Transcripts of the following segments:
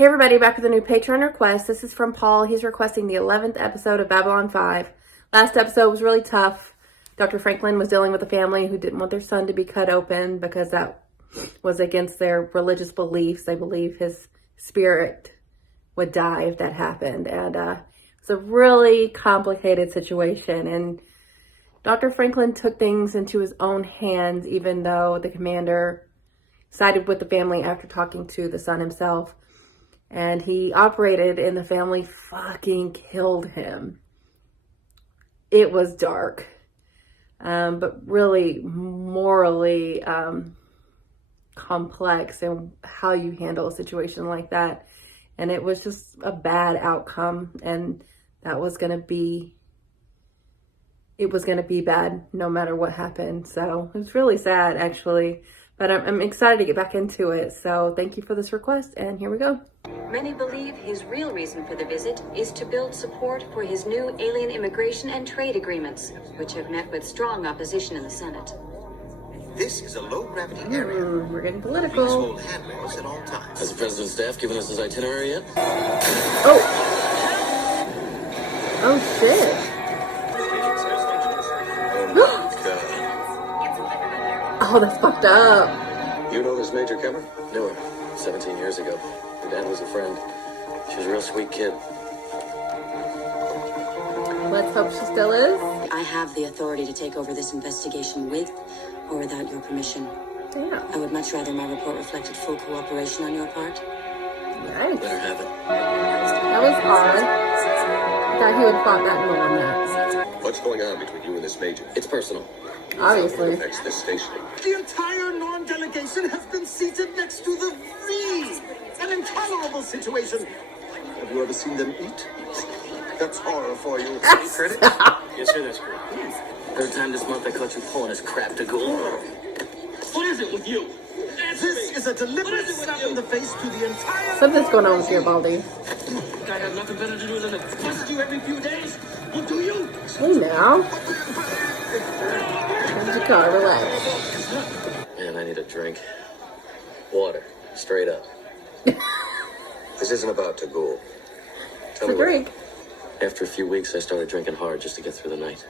Hey everybody, back with a new Patreon request. This is from Paul. He's requesting the 11th episode of Babylon 5. Last episode was really tough. Dr. Franklin was dealing with a family who didn't want their son to be cut open because that was against their religious beliefs. They believe his spirit would die if that happened. And it's a really complicated situation. And Dr. Franklin took things into his own hands, even though the commander sided with the family after talking to the son himself. And he operated and the family fucking killed him. It was dark, but really morally complex in how you handle a situation like that. And it was just a bad outcome. And that was going to be, it was going to be bad no matter what happened. So it was really sad, actually. But I'm excited to get back into it. So thank you for this request, and here we go. Many believe his real reason for the visit is to build support for his new alien immigration and trade agreements, which have met with strong opposition in the Senate. This is a low-gravity area. We're getting Please political. hold handrails at all times. Has the president's staff given us his itinerary yet? Oh. Oh, shit. Oh, that's fucked up. You know this Major Kemmer? Knew her 17 years ago. Her dad was a friend. She was a real sweet kid. Let's hope she still is. I have the authority to take over this investigation with or without your permission. Yeah. I would much rather my report reflected full cooperation on your part. Nice. Let her have it. That was odd. I thought he would have fought back more on that. What's going on between you and this major? It's personal. Obviously. It affects this station. The entire non-delegation has been seated next to the V. An intolerable situation. Have you ever seen them eat? That's horror for you. Credit? Yes, sir, that's correct. Third time this month I caught you pulling his crap to go. What is it with you? This is a deliberate slap in the face to the entire... Something's going on with Garibaldi. I have nothing better to do than to visit you every few days. What do you? Hey now. Hold your car, relax. Man, I need a drink. Water. Straight up. This isn't about Tagul. Tell For me what drink. After a few weeks, I started drinking hard just to get through the night.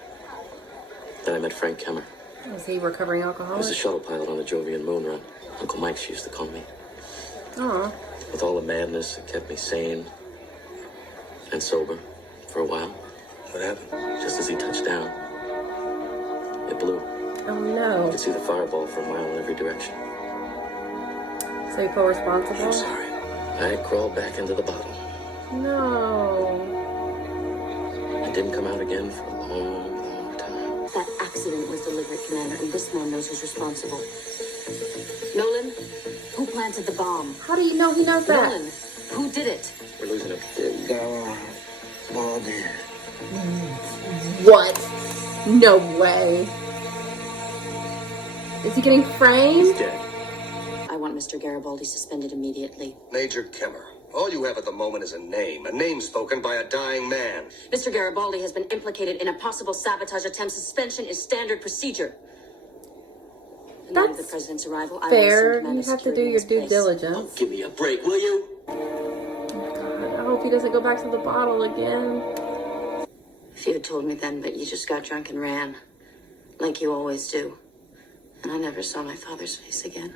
Then I met Frank Kemmer. Was he recovering I was a alcoholic? shuttle pilot on the Jovian moon run. Uncle Mike used to call me. Aw. With all the madness, it kept me sane and sober for a while. What happened? Just as he touched down, it blew. Oh You no. could see the fireball for a mile in every direction. So you feel responsible? I'm sorry. I crawled back into the bottle No. and didn't come out again for a long, long time. That accident was deliberate, Commander, and this man knows who's responsible. Nolan, who planted the bomb? How do you know he knows that? Nolan, who did it? We're losing him. Body. What? No way. Is he getting framed? Dead. I want Mr. Garibaldi suspended immediately. Major Kemmer. All you have at the moment is a name spoken by a dying man. Mr. Garibaldi has been implicated in a possible sabotage attempt. Suspension is standard procedure. The night of the That's president's arrival, I will fair. assume command You of have to do security in your his due place. diligence. Give me a break, will you? God, I hope he doesn't go back to the bottle again. If you had told me then, but you just got drunk and ran, like you always do. And I never saw my father's face again.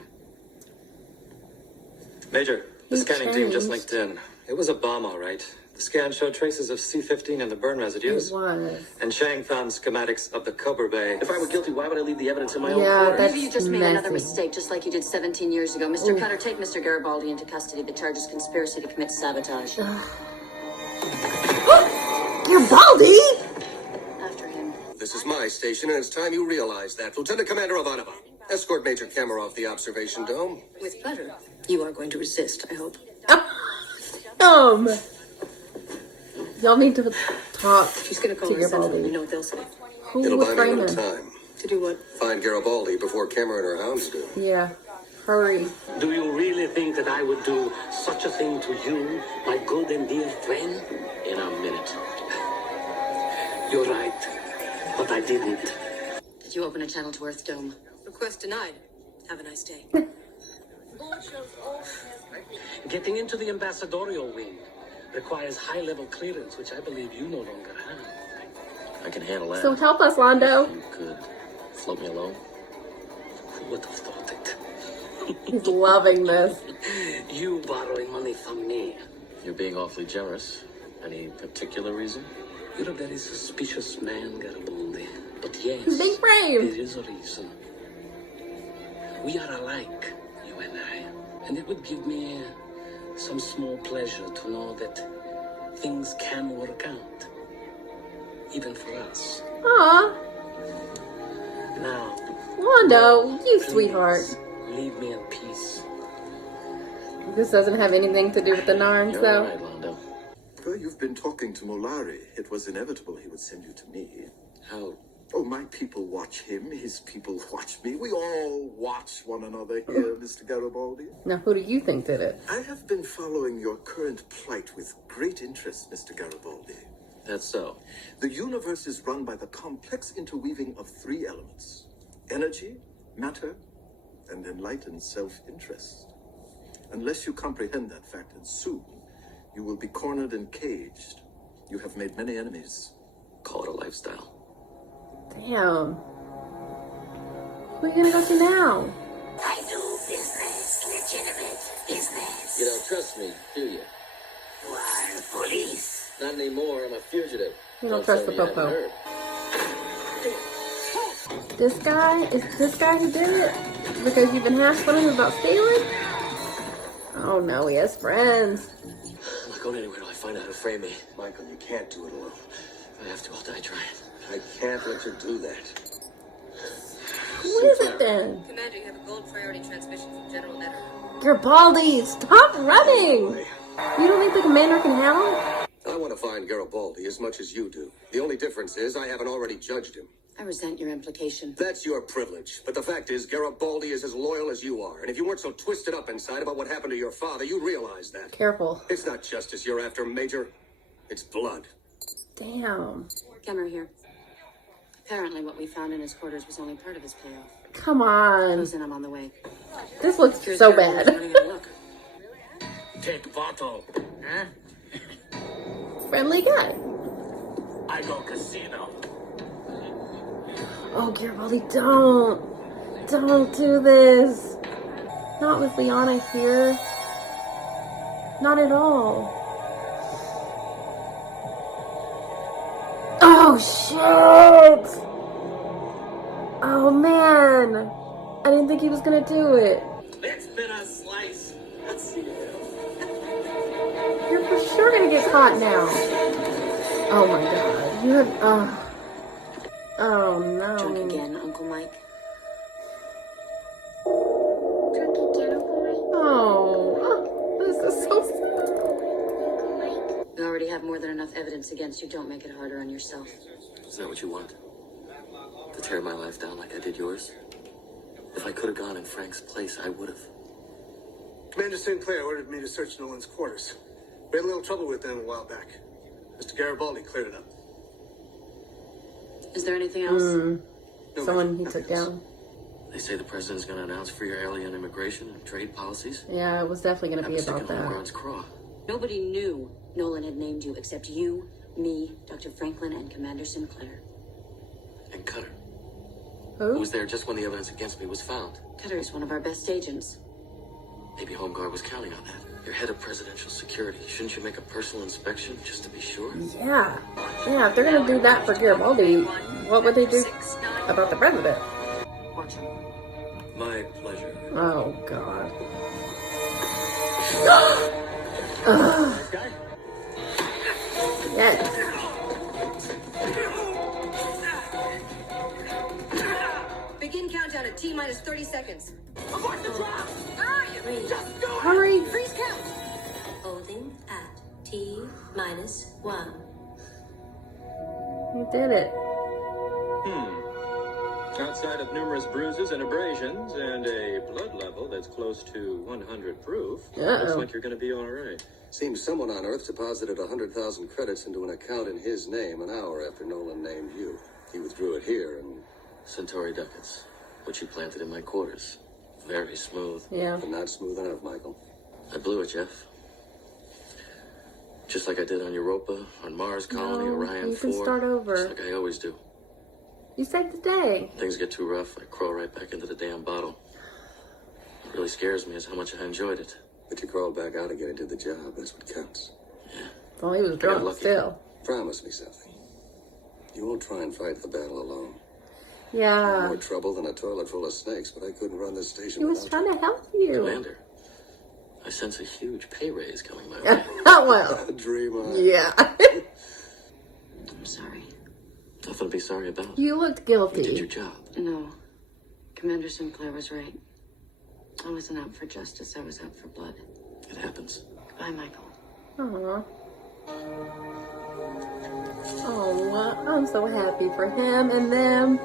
Major, the He scanning team just changed. linked in. It was a bomb, all right. The scan showed traces of C-15 in the burn residues. It was. And Shang found schematics of the Cobra Bay. If I were guilty, why would I leave the evidence in my own Yeah, quarters? that's Maybe you just made another messy. mistake, just like you did 17 years ago. Mr. Cutter, take Mr. Garibaldi into custody. The charge is conspiracy to commit sabotage. Garibaldi? After him. This is my station, and it's time you realize that. Lieutenant Commander Ivanova, escort Major Kemmer off the observation dome. With pleasure. You are going to resist, I hope. Y'all need to talk She's going to call to the central. You Garibaldi. know what they'll say. Who It'll would buy me a frame little him? time. To do what? Find Garibaldi before Kemmer and her hounds do. Yeah. Hurry. Do you really think that I would do such a thing to you, my good and dear friend? In a minute. You're right, but I didn't. Did you open a channel to Earth Dome? Request denied. Have a nice day. Getting into the ambassadorial wing requires high-level clearance, which I believe you no longer have. I can handle that. So help us, Londo. You could float me alone? Who would have thought it? He's loving this. You borrowing money from me. You're being awfully generous. Any particular reason? You're a very suspicious man, Garibaldi. But yes, He's being brave. there is a reason. We are alike, you and I. And it would give me some small pleasure to know that things can work out. Even for us. Aw, Now, Londo, you please, sweetheart. leave me in peace. This doesn't have anything to do with the Narns, You're though. all right, Londo. Well, you've been talking to Molari. It was inevitable he would send you to me. How? Oh, my people watch him. His people watch me. We all watch one another here, Mr. Garibaldi. Now, who do you think did it? I have been following your current plight with great interest, Mr. Garibaldi. That's so. The universe is run by the complex interweaving of three elements: energy, matter, and enlightened self-interest. Unless you comprehend that fact, and soon, you will be cornered and caged. You have made many enemies. Call it a lifestyle. Damn. Who are you gonna go to now? I do business, legitimate business. You don't trust me, do you? Why, police? Not anymore. I'm a fugitive. You don't trust the tell me you haven't popo. heard. This guy? Is this guy who did it? Because you've been hassling him about stealing? Oh no, he has friends. I'm not going anywhere till I find out who framed me. Michael, you can't do it alone. If I have to, I'll die trying. I can't let you do that. Who is it then? Commander, you have a gold priority transmission from General Netter. Garibaldi, stop running! You don't think the commander can handle it? I want to find Garibaldi as much as you do. The only difference is I haven't already judged him. I resent your implication. That's your privilege. But the fact is, Garibaldi is as loyal as you are. And if you weren't so twisted up inside about what happened to your father, you'd realize that. Careful. It's not justice you're after, Major. It's blood. Damn. Kemmer here. Apparently what we found in his quarters was only part of his payoff. Come on. Close in, I'm on the way. This looks Here's so Garibaldi bad. running at a look. Take Vato. Huh? Friendly guy. I go casino. Oh, Garibaldi, don't. Don't do this. Not with Liana here. Not at all. Oh, shit! Oh, man. I didn't think he was gonna do it. It's been a slice. Let's see. You're for sure gonna get caught now. Oh, my God. You have... Oh, no. Drunk again, Uncle Mike. Oh, this is so... We already have more than enough evidence against you. Don't make it harder on yourself. Is that what you want? To tear my life down like I did yours? If I could have gone in Frank's place, I would have. Commander Sinclair ordered me to search Nolan's quarters. We had a little trouble with them a while back. Mr. Garibaldi cleared it up. Is there anything else? No, Someone he nothing took else. down. They say the president's going to announce freer alien immigration and trade policies. Yeah, it was definitely gonna be I'm about sticking that. Homegrown's craw. Nobody knew Nolan had named you except you, me, Dr. Franklin, and Commander Sinclair. And Cutter, Who? who was there just when the evidence against me was found. Cutter is one of our best agents. Maybe Home Guard was counting on that. You're head of presidential security. Shouldn't you make a personal inspection just to be sure? Yeah. Yeah, if they're gonna do that for Garibaldi, what would they do about the president? Watch him. My pleasure. Oh, God. Yes. Begin countdown at T-minus 30 seconds. Hurry. Freeze count. Holding at T-1. You did it. Outside of numerous bruises and abrasions and a blood level that's close to 100 proof, looks like you're going to be all right. Seems someone on Earth deposited 100,000 credits into an account in his name an hour after Nolan named you. He withdrew it here and... Centauri ducats, which you planted in my quarters. Very smooth. Yeah. But not smooth enough, Michael. I blew it, Jeff. Just like I did on Europa, on Mars Colony, Orion you 4. can start over. Just like I always do. You saved the day. When things get too rough, I crawl right back into the damn bottle. What really scares me is how much I enjoyed it. But you crawled back out again and did the job. That's what counts. Yeah. Well, he was got drunk lucky. still. Promise me something. You won't try and fight the battle alone. Yeah. More trouble than a toilet full of snakes, but I couldn't run this station He was without trying to help you. Commander, I sense a huge pay raise coming my way. Oh, well. you. Dream on. Yeah. I'm sorry. Nothing to be sorry about. You looked You did your guilty. job. No. Commander Sinclair was right. I wasn't out for justice, I was out for blood. It happens. Goodbye, Michael. Aww. Oh, I'm so happy for him and them.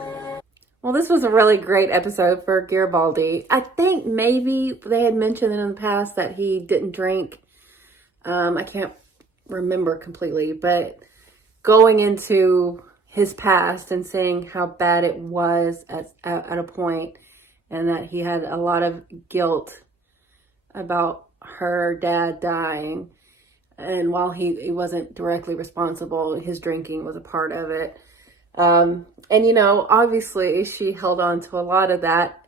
Well, this was a really great episode for Garibaldi. I think maybe they had mentioned in the past that he didn't drink. I can't remember completely, but going into his past and seeing how bad it was at a point, and that he had a lot of guilt about her dad dying. And while he wasn't directly responsible, his drinking was a part of it. And, you know, obviously she held on to a lot of that.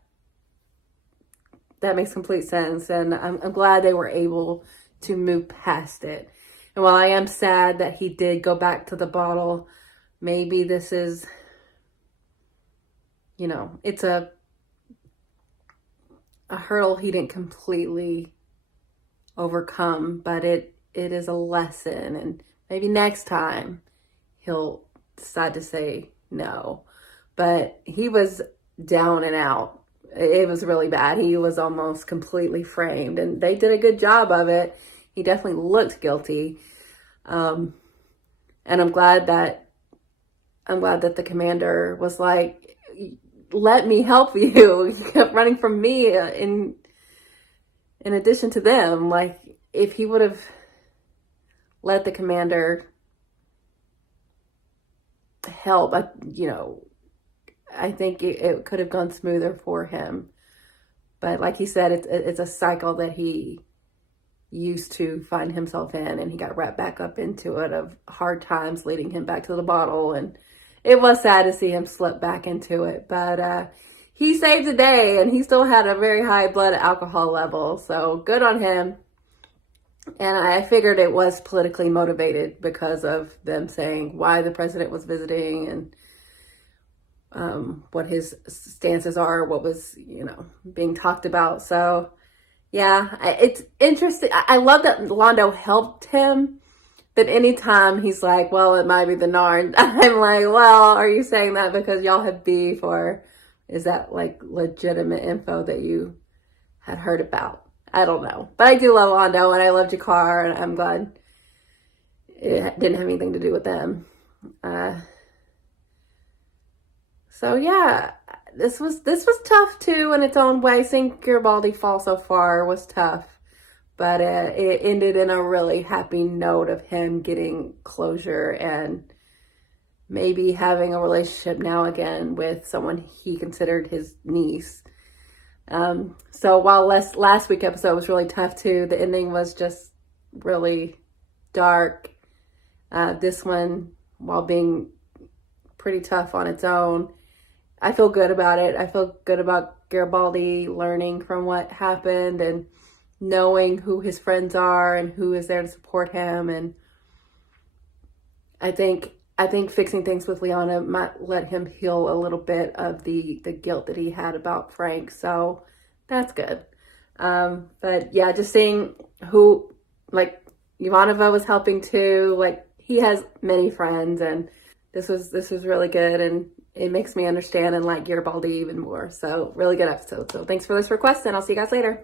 That makes complete sense. And I'm glad they were able to move past it. And while I am sad that he did go back to the bottle, maybe this is, you know, it's a hurdle he didn't completely overcome, but it is a lesson, and maybe next time he'll decide to say no. But he was down and out. It was really bad. He was almost completely framed, and they did a good job of it. He definitely looked guilty. And I'm glad that the commander was like, let me help you. He kept running from me in addition to them. Like, if he would have let the commander help, I think it could have gone smoother for him. But like he said, it's a cycle that he used to find himself in, and he got right back up into it, of hard times leading him back to the bottle. And it was sad to see him slip back into it, but he saved the day, and he still had a very high blood alcohol level, so good on him. And I figured it was politically motivated because of them saying why the president was visiting, and what his stances are, what was, being talked about. So yeah, it's interesting. I love that Londo helped him, but anytime he's like, well, it might be the Narn, I'm like, well, are you saying that because y'all have beef, or is that like legitimate info that you had heard about? I don't know. But I do love Londo, and I love G'Kar, and I'm glad it didn't have anything to do with them. So yeah, this was tough too in its own way. Seeing Garibaldi fall so far was tough, but it ended in a really happy note of him getting closure and maybe having a relationship now again with someone he considered his niece. So while last week's episode was really tough too, the ending was just really dark. This one, while being pretty tough on its own, I feel good about it. I feel good about Garibaldi learning from what happened and knowing who his friends are and who is there to support him. And I think fixing things with Liana might let him heal a little bit of the guilt that he had about Frank. So that's good. But yeah, just seeing who, like, Ivanova was helping too. Like, he has many friends, and this was really good, and it makes me understand and like Garibaldi even more. So really good episode. So thanks for this request, and I'll see you guys later.